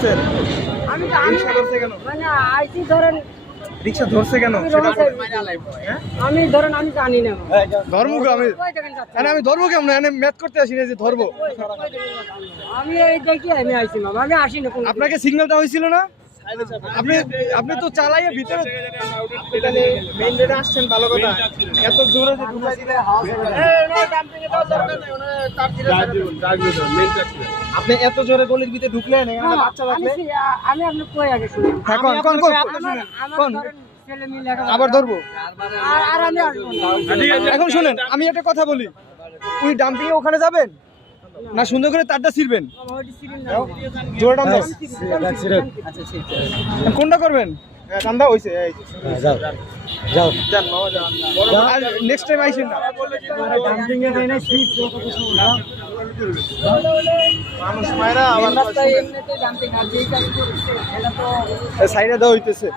ধরছেন আমি তো আমি রিক্সা ধরছে কেন? মানে আইসি ধরেন রিক্সা ধরছে কেন? আমি হ্যাঁ? আমি ধরেন আমি জানি না। ধর্ম আমি মানে? আমি ধরবো কেমন? এনে ম্যাথ করতে আসি না যে ধরবো? আমি এই দেখি আমি আইছি মামা আমি আসি না আপনাকে সিগন্যালটা হয়েছিল না? আপনি আপনি তো চালাইয়ে ভিতরে মেইন রোডে আসছেন ভালো কথা। এত জোরে যে ঢুকাই দিলে আপনি এত জোরে গলির ভিতরে ঢুকলেন এখানে বাচ্চা আমি আপনি কই আগে শুনি? হ্যাঁ, কোন, কোন, কোন, কোন? এখন- আবার ধরবো? আর আর আমি এখন শুনেন আমি একটা কথা বলি। ওই ডাম্পিং ওখানে যাবেন? না সুন্দর করে তারটা ছিড়বেন। মামা, ওইটি সিরিল না মামা। জোরে টান দাও ঠিক আছে কোনটা করবেন আর নেক্সট টাইম না সাইডে দেওয়া হইতেছে।